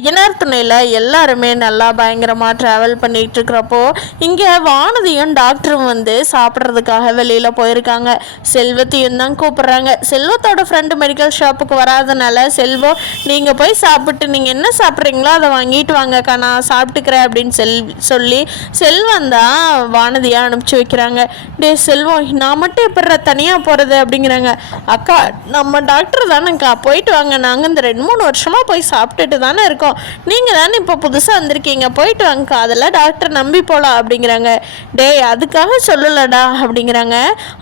ஐயனார் துணையில் எல்லாருமே நல்லா பயங்கரமாக ட்ராவல் பண்ணிகிட்டு இருக்கிறப்போ இங்கே வானதியும் டாக்டரும் வந்து சாப்பிட்றதுக்காக வெளியில் போயிருக்காங்க. செல்வத்தையும் தான் கூப்பிட்றாங்க. செல்வத்தோட ஃப்ரெண்டு மெடிக்கல் ஷாப்புக்கு வராதனால செல்வம் நீங்கள் போய் சாப்பிட்டு நீங்கள் என்ன சாப்பிட்றீங்களோ அதை வாங்கிட்டு வாங்கக்கா, நான் சாப்பிட்டுக்கிறேன் அப்படின்னு சொல்லி செல்வம் தான் வானதியாக அனுப்பிச்சி வைக்கிறாங்க. டே செல்வம், நான் மட்டும் எப்படி தனியாக போகிறது அப்படிங்கிறாங்க. அக்கா நம்ம டாக்டர் தானேக்கா, போயிட்டு வாங்க, நாங்கள் இந்த 2-3 வருஷமாக போய் சாப்பிட்டுட்டு தானே இருக்கோம், நீங்கள் தானே இப்போ புதுசாக வந்திருக்கீங்க, போயிட்டு வாங்கக்கா, அதெல்லாம் டாக்டர் நம்பி போகலாம் அப்படிங்கிறாங்க. டே அதுக்காக சொல்லலடா அப்படிங்கிறாங்க.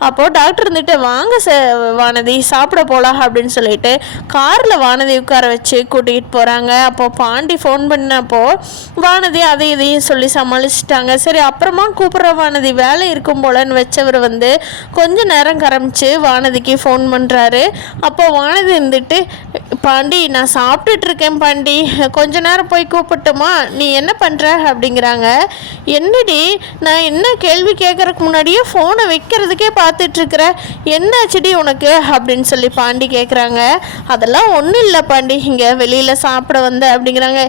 அப்போது டாக்டர் இருந்துட்டு வாங்க வானதி சாப்பிட போகலாம் அப்படின்னு சொல்லிட்டு காரில் வானதி உட்கார வச்சு கூட்டிகிட்டு போகிறாங்க. அப்போது பாண்டி ஃபோன் பண்ணப்போ வானதி அதை இதையும் சொல்லி சமாளிச்சிட்டாங்க. சரி அப்புறமா கூப்பிட்ற வானதி, வேலை இருக்கும் போலன்னு வச்சவர் வந்து கொஞ்ச நேரம் கரமிச்சு வானதிக்கு ஃபோன் பண்ணுறாரு. அப்போ வானதி இருந்துட்டு பாண்டி நான் சாப்பிட்டுட்டு இருக்கேன் பாண்டி, கொஞ்ச நேரம் போய் கூப்பிட்டுமா, நீ என்ன பண்ணுற அப்படிங்கிறாங்க. என்னடி நான் என்ன கேள்வி கேட்குறதுக்கு முன்னாடியே ஃபோனை வைக்கிறதுக்கே பார்த்துட்ருக்குற, என்னாச்சுடி உனக்கு அப்படின்னு சொல்லி பாண்டி கேட்குறாங்க. அதெல்லாம் ஒன்றும் இல்லை பாண்டி, இங்கே வெளியில் சாப்பிட வந்த அப்படிங்கிறாங்க.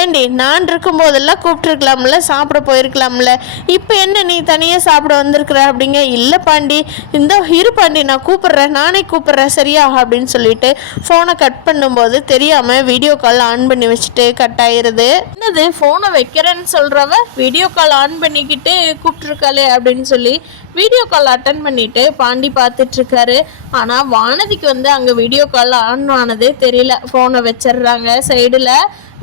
ஏண்டி நான் இருக்கும்போதெல்லாம் கூப்பிட்டுருக்கலாம்ல, சாப்பிட போயிருக்கலாம்ல, இப்போ என்ன நீ தனியாக சாப்பிட வந்திருக்கிற அப்படிங்க. இல்லை பாண்டி, இந்த இரு பாண்டி நான் கூப்பிட்றேன், நானே கூப்பிட்றேன் சரியா அப்படின்னு சொல்லிட்டு ஃபோனை கட் பண்ணும்போது தெரியாமல் வீடியோ கால் ஆன் பண்ணி வச்சுட்டு கட் ஆயிடுது. என்னது ஃபோனை வைக்கிறேன்னு சொல்கிறவ வீடியோ கால் ஆன் பண்ணிக்கிட்டு கூப்பிட்ருக்காளே அப்படின்னு சொல்லி வீடியோ கால் அட்டன் பண்ணிட்டு பாண்டி பார்த்துட்ருக்காரு. ஆனால் வானதிக்கு வந்து அங்கே வீடியோ கால் ஆன் ஆனதே தெரியல. ஃபோனை வச்சிடுறாங்க சைடில்,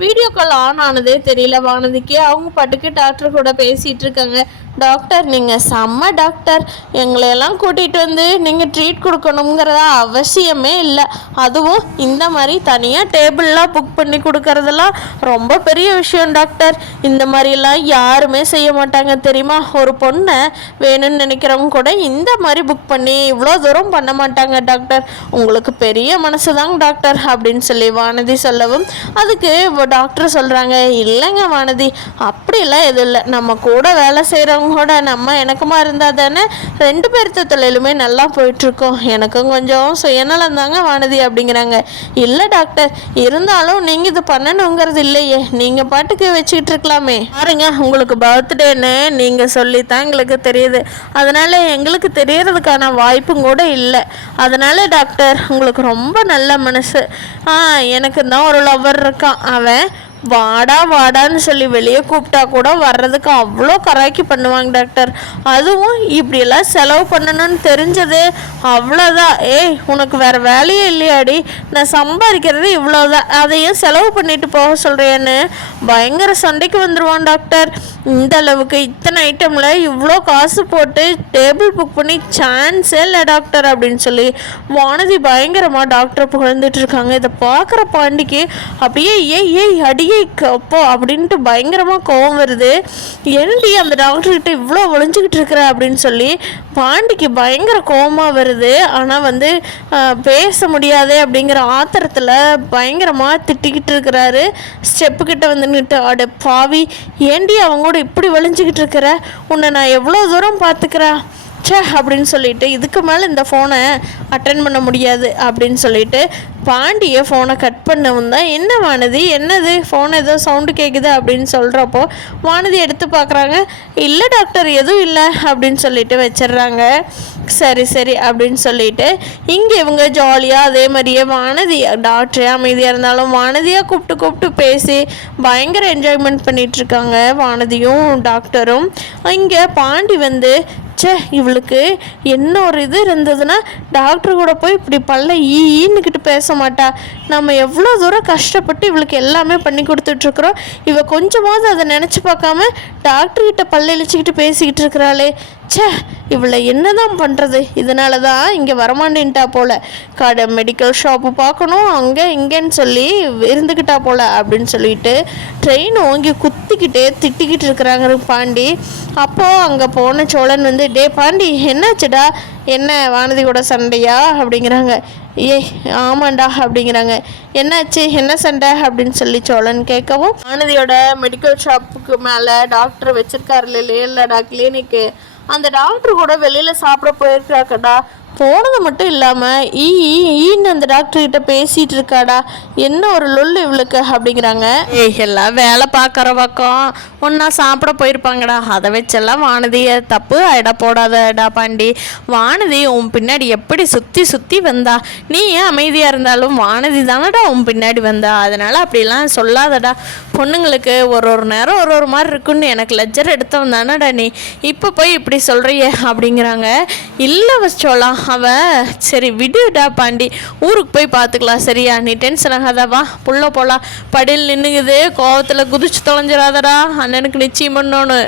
வீடியோ கால் ஆன் ஆனதே தெரியல வானதிக்கு. அவங்க பாட்டுக்கு டாக்டர் கூட பேசிகிட்டு இருக்காங்க. டாக்டர் நீங்கள் செம்ம டாக்டர், எங்களையெல்லாம் கூட்டிகிட்டு வந்து நீங்கள் ட்ரீட் கொடுக்கணுங்கிறதா அவசியமே இல்லை, அதுவும் இந்த மாதிரி தனியாக டேபிள்லாம் புக் பண்ணி கொடுக்கறதெல்லாம் ரொம்ப பெரிய விஷயம் டாக்டர், இந்த மாதிரிலாம் யாருமே செய்ய மாட்டாங்க தெரியுமா, ஒரு பொண்ணை வேணும்னு நினைக்கிறவங்க கூட இந்த மாதிரி புக் பண்ணி இவ்வளோ தூரம் பண்ண மாட்டாங்க டாக்டர், உங்களுக்கு பெரிய மனசு தாங்க டாக்டர் அப்படின்னு சொல்லி வானதி சொல்லவும் அதுக்கு டாக்டர் சொல்கிறாங்க, இல்லைங்க வானதி அப்படிலாம் எதுவும் இல்லை, நம்ம கூட வேலை செய்கிறவங்க கூட நம்ம எனக்குமா இருந்தால் தானே 2 பேர்த்த தொழிலுமே நல்லா போயிட்டுருக்கோம், எனக்கும் கொஞ்சம் சுயநலம் தாங்க வானதி அப்படிங்கிறாங்க. இல்லை டாக்டர், இருந்தாலும் நீங்கள் இது பண்ணணுங்கிறது இல்லையே, நீங்கள் பாட்டுக்கு வச்சுக்கிட்டு இருக்கலாமே, பாருங்க உங்களுக்கு பர்த்டேன்னு நீங்கள் சொல்லித்தான் எங்களுக்கு தெரியுது, அதனால் எங்களுக்கு தெரியறதுக்கான வாய்ப்பும் கூட இல்லை, அதனால் டாக்டர் உங்களுக்கு ரொம்ப நல்ல மனசு, எனக்கு தான் ஒரு லவ்வர் இருக்கான், அவன் வாடா வாடான்னு சொல்லி வெளியே கூப்பிட்டா கூட வர்றதுக்கு அவ்வளோ கராக்கி பண்ணுவாங்க டாக்டர், அதுவும் இப்படியெல்லாம் செலவு பண்ணணும்னு தெரிஞ்சது அவ்வளோதான், ஏய் உனக்கு வேறு வேலையே இல்லையாடி, நான் சம்பாதிக்கிறது இவ்வளோதான், அதையும் செலவு பண்ணிட்டு போக சொல்கிறேன்னு பயங்கர சண்டைக்கு வந்துடுவான் டாக்டர், இந்த அளவுக்கு இத்தனை ஐட்டமில் இவ்வளோ காசு போட்டு டேபிள் புக் பண்ணி சான்ஸே இல்லை டாக்டர் அப்படின்னு சொல்லி வானதி பயங்கரமாக டாக்டரை புகழ்ந்துட்டு இருக்காங்க. இதை பார்க்குற பாண்டிக்கு அப்படியே ஏய் அடியே அப்போ அப்படின்ட்டு பயங்கரமாக கோவம் வருது. என்னடி அந்த டாக்டர்கிட்ட இவ்வளோ ஒளிஞ்சிக்கிட்டு இருக்கிற அப்படின்னு சொல்லி பாண்டிக்கு பயங்கர கோவமாக வருது. ஆனால் வந்து பேச முடியாதே அப்படிங்கிற ஆத்திரத்தில் பயங்கரமாக திட்டிக்கிட்டு இருக்கிறாரு. ஸ்டெப்புக்கிட்ட வந்து நின்று, அட பாவி ஏண்டி அவங்க கூட இப்படி ஒளிஞ்சிக்கிட்டு இருக்கிற, உன்னை நான் எவ்வளோ தூரம் பார்த்துக்கிறேன் சே அப்படின்னு சொல்லிட்டு இதுக்கு மேலே இந்த ஃபோனை அட்டன் பண்ண முடியாது அப்படின்னு சொல்லிட்டு பாண்டியை ஃபோனை கட் பண்ணவும் தான், என்ன வானதி என்னது ஃபோன் ஏதோ சவுண்டு கேட்குது அப்படின்னு சொல்கிறப்போ வானதி எடுத்து பார்க்குறாங்க. இல்லை டாக்டர் எதுவும் இல்லை அப்படின்னு சொல்லிட்டு வச்சிடுறாங்க. சரி அப்படின்னு சொல்லிட்டு இங்கே இவங்க ஜாலியாக அதே மாதிரியே வானதி டாக்டரே அமைதியாக இருந்தாலும் வானதியாக கூப்பிட்டு பேசி பயங்கர என்ஜாய்மெண்ட் பண்ணிகிட்ருக்காங்க வானதியும் டாக்டரும். இங்கே பாண்டி வந்து இவளுக்கு என்ன ஒரு இது இருந்ததுன்னா டாக்டர் கூட போய் இப்படி பல்ல ஈன்னுக்கிட்டு பேச மாட்டா, நம்ம எவ்வளோ தூரம் கஷ்டப்பட்டு இவளுக்கு எல்லாமே பண்ணி கொடுத்துட்ருக்குறோம், இவ கொஞ்சமாவது அதை நினச்சி பார்க்காம டாக்டர்கிட்ட பல்ல இழிச்சிக்கிட்டு பேசிக்கிட்டு இருக்கிறாளே, இவளை என்ன தான் பண்ணுறது, இதனால தான் இங்கே வரமாட்டேன்ட்டா போல், மெடிக்கல் ஷாப்பு பார்க்கணும் அங்கே இங்கேன்னு சொல்லி இருந்துக்கிட்டா போல் அப்படின்னு சொல்லிட்டு ட்ரெயின் ஓங்கி குத்திக்கிட்டே திட்டிக்கிட்டு இருக்கிறாங்க பாண்டி. அப்போது அங்கே போன சோழன் வந்து, டே பாண்டி என்னாச்சுடா, என்ன வானதி கூட சண்டையா அப்படிங்கிறாங்க. ஆமாண்டா அப்படிங்கிறாங்க. என்னாச்சு என்ன சண்டை அப்படின்னு சொல்லி சோழன் கேட்கவும், வானதியோட மெடிக்கல் ஷாப்புக்கு மேலே டாக்டர் வச்சிருக்காரு இல்லையல்லடா கிளினிக்கு, அந்த டாக்டர் கூட வெளியில் சாப்பிட போயிருக்காக்கடா, போனது மட்டும் இல்லாமல் ஈன்னு அந்த டாக்டர்கிட்ட பேசிகிட்டு இருக்காடா. என்ன ஒரு லொல்லு இவளுக்கு அப்படிங்கிறாங்க. எல்லாம் வேலை பார்க்குற பக்கம் ஒன்றா சாப்பிட போயிருப்பாங்கடா. அதை வச்செல்லாம் வானதியை தப்பு ஆயிட போடாதடா பாண்டி. வானதி உன் பின்னாடி எப்படி சுற்றி சுற்றி வந்தா. நீ ஏன் அமைதியாக இருந்தாலும் வானதி தானடா உன் பின்னாடி வந்தா. அதனால் அப்படிலாம் சொல்லாதடா. பொண்ணுங்களுக்கு ஒரு நேரம் ஒரு மாதிரி இருக்குன்னு எனக்கு லெஜர் எடுத்தவன் தானடா நீ. இப்போ போய் இப்படி சொல்கிறியே அப்படிங்கிறாங்க. இல்லை வச்சோலாம் அவன். சரி விடுடா பாண்டி, ஊருக்கு போய் பார்த்துக்கலாம் சரியா. நீ டென்ஷன் ஆகாதவா, புள்ள போலாம். படியில் நின்றுக்குது, கோவத்தில் குதிச்சு தொலைஞ்சிடாதடா. அண்ணனுக்கு நிச்சயம் பண்ணோன்னு.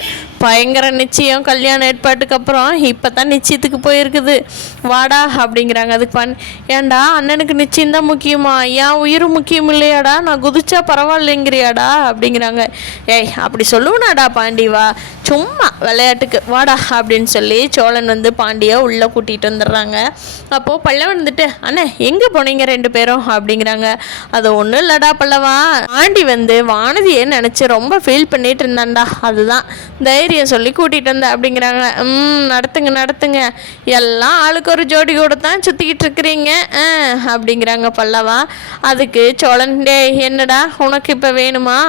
பயங்கர நிச்சயம் கல்யாண ஏற்பாட்டுக்கு அப்புறம் இப்போ தான் நிச்சயத்துக்கு போயிருக்குது. வாடா அப்படிங்கிறாங்க. அதுக்கு ஏன்டா அண்ணனுக்கு நிச்சயம்தான் முக்கியமா, ஏன் உயிர் முக்கியம் இல்லையாடா, நான் குதிச்சா பரவாயில்லைங்கிறியாடா அப்படிங்கிறாங்க. ஏய் அப்படி சொல்லுவனாடா பாண்டி, வா சும்மா விளையாட்டுக்கு வாடா அப்படின்னு சொல்லி சோழன் வந்து பாண்டியை உள்ளே கூட்டிகிட்டு வந்துடுறாங்க. அப்போது பல்லவன் வந்துட்டு அண்ணே எங்கே போனீங்க 2 பேரும் அப்படிங்கிறாங்க. அது ஒன்றும் இல்லைடா பல்லவா, பாண்டி வந்து வானதியை நினச்சி ரொம்ப ஃபீல் பண்ணிட்டு இருந்தான்டா, அதுதான் தைரியம் சொல்லி கூட்டிகிட்டு வந்தேன் அப்படிங்கிறாங்க. நடத்துங்க எல்லாம் ஆளுக்கு ஒரு ஜோடி கூட தான் சுற்றிக்கிட்டு இருக்கிறீங்க அப்படிங்கிறாங்க பல்லவா. அதுக்கு சோழன் டே என்னடா உனக்கு இப்போ வேணுமா,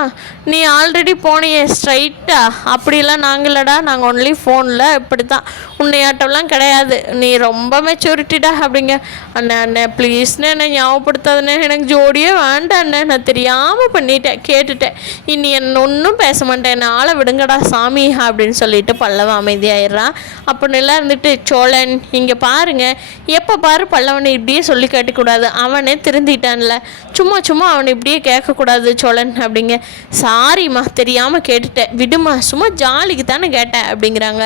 நீ ஆல்ரெடி போனியே ஸ்ட்ரைட்டா, அப்படிலாம் நாங்களடா, நாங்கள் ஒன்லி ஃபோனில் இப்படி தான், உன்னையாட்டம்லாம் கிடையாது, நீ ரொம்ப மெச்சூரிட்டிடா அப்படிங்க. அண்ணே ப்ளீஸ்ண்ணே என்னை ஞாபகப்படுத்தாதுண்ணே, எனக்கு ஜோடியே வேண்டாண்ணே, நான் தெரியாமல் பண்ணிட்டேன், கேட்டுட்டேன், இனி என்ன ஒன்றும் பேச மாட்டேன், என்னை ஆளை விடுங்கடா சாமி அப்படின்னு சொல்லிட்டு பல்லவன் அமைதியாயிடுறான். அப்போ நல்லா இருந்துட்டு சோழன் இங்கே பாருங்க, எப்போ பாரு பல்லவனை இப்படியே சொல்லி கேட்கக்கூடாது, அவனே திருந்திட்டான்ல, சும்மா அவனை இப்படியே கேட்கக்கூடாது சோழன் அப்படிங்க. சாரிம்மா தெரியாமல் கேட்டுட்டேன், விடுமா சும்மா ஜாலிக்கு தானே கேட்டேன் அப்படிங்கிறாங்க.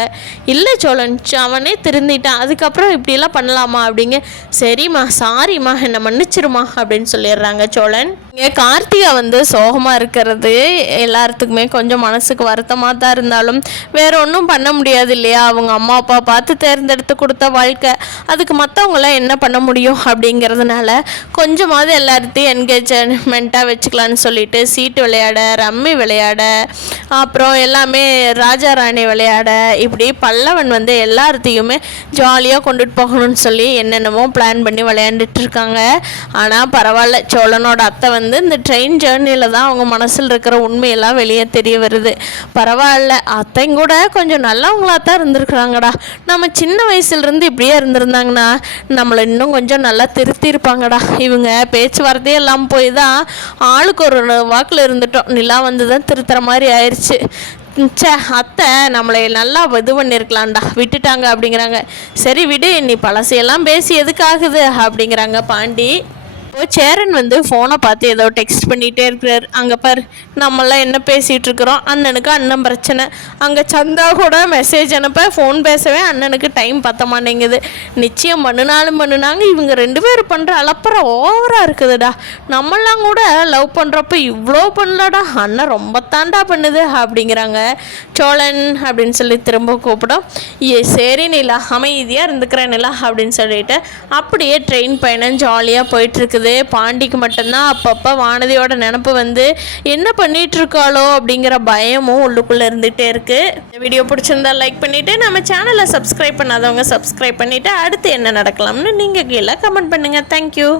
இல்லை சோழன் அவனே திருந்திட்டான், அதுக்கப்புறம் இப்படியெல்லாம் பண்ணலாமா அப்படிங்க. சரிம்மா சாரிம்மா என்னை மன்னிச்சிருமா அப்படின்னு சொல்லிடுறாங்க சோழன். இங்கே கார்த்திகா வந்து சோகமாக இருக்கிறது எல்லாத்துக்குமே கொஞ்சம் மனசுக்கு வருத்தமாக தான் இருந்தாலும் வேற ஒன்றும் பண்ண முடியாது இல்லையா. அவங்க அம்மா அப்பா பார்த்து தேர்ந்தெடுத்து கொடுத்த வாழ்க்கை, அதுக்கு மற்றவங்களாம் என்ன பண்ண முடியும் அப்படிங்கிறதுனால கொஞ்சமாவது எல்லாத்தையும் என்கேஜ்மெண்ட்டாக வச்சுக்கலான்னு சொல்லிட்டு சீட்டு விளையாட, ரம்மி விளையாட, அப்புறம் எல்லாமே ராஜா ராணி விளையாட, இப்படி பல்லவன் வந்து எல்லாத்தையுமே ஜாலியாக கொண்டுட்டு போகணும்னு சொல்லி என்னென்னமோ பிளான் பண்ணி விளையாண்டுட்டு இருக்காங்க. ஆனால் பரவாயில்ல, சோழனோட அத்தை வந்து இந்த ட்ரெயின் ஜேர்னியில் தான் அவங்க மனசில் இருக்கிற உண்மையெல்லாம் வெளியே தெரிய வருது. பரவாயில்ல, அத்தையும் கூட கொஞ்சம் நல்லவங்களாக தான் இருந்திருக்கிறாங்கடா. நம்ம சின்ன வயசுலேருந்து இப்படியே இருந்திருந்தாங்கன்னா நம்மளை இன்னும் கொஞ்சம் நல்லா திருத்திருப்பாங்கடா. இவங்க பேச்சுவார்த்தையே எல்லாம் போய் தான் ஆளுக்கு ஒரு வாக்கில் இருந்துட்டோம், நிலா வந்து தான் திருத்துற மாதிரி ஆயிடுச்சு. அத்தை நம்மளை நல்லா இது பண்ணியிருக்கலாம்டா, விட்டுட்டாங்க அப்படிங்கிறாங்க. சரி விடு, நீ பழசையெல்லாம் பேசி எதுக்காகுது அப்படிங்கிறாங்க பாண்டி. இப்போது சேரன் வந்து ஃபோனை பார்த்து ஏதோ டெக்ஸ்ட் பண்ணிகிட்டே இருக்கிறார். அங்கே பார் நம்மளாம் என்ன பேசிகிட்டு இருக்கிறோம், அண்ணனுக்கு அண்ணன் பிரச்சனை, அங்கே சந்தா கூட மெசேஜ் அனுப்ப ஃபோன் பேசவே அண்ணனுக்கு டைம் பற்ற மாட்டேங்குது. நிச்சயம் பண்ணுனாங்க, இவங்க 2 பேரும் பண்ணுற அலப்பறம் ஓவராக இருக்குதுடா. நம்மளாம் கூட லவ் பண்ணுறப்ப இவ்வளோ பண்ணலடா, அண்ணன் ரொம்ப தாண்டா பண்ணுது அப்படிங்கிறாங்க. சோழன் அப்படின்னு சொல்லி திரும்ப கூப்பிடும். சரி நிலா அமைதியாக இருந்துக்கிறேன் நிலா அப்படின்னு சொல்லிட்டு அப்படியே ட்ரெயின் பயணம் ஜாலியாக போயிட்டுருக்குது. பாண்டிக்கு மட்டும்தான் அப்பப்போ வானதியோட நினப்பு வந்து என்ன பண்ணிட்டு இருக்காளோ அப்படிங்கிற பயமும் உள்ளுக்குள்ளே இருந்துகிட்டே இருக்குது. இந்த வீடியோ பிடிச்சிருந்தா லைக் பண்ணிவிட்டு நம்ம சேனலை சப்ஸ்கிரைப் பண்ணாதவங்க சப்ஸ்கிரைப் பண்ணிவிட்டு அடுத்து என்ன நடக்கலாம்னு நீங்கள் கீழே கமெண்ட் பண்ணுங்கள். தேங்க்யூ.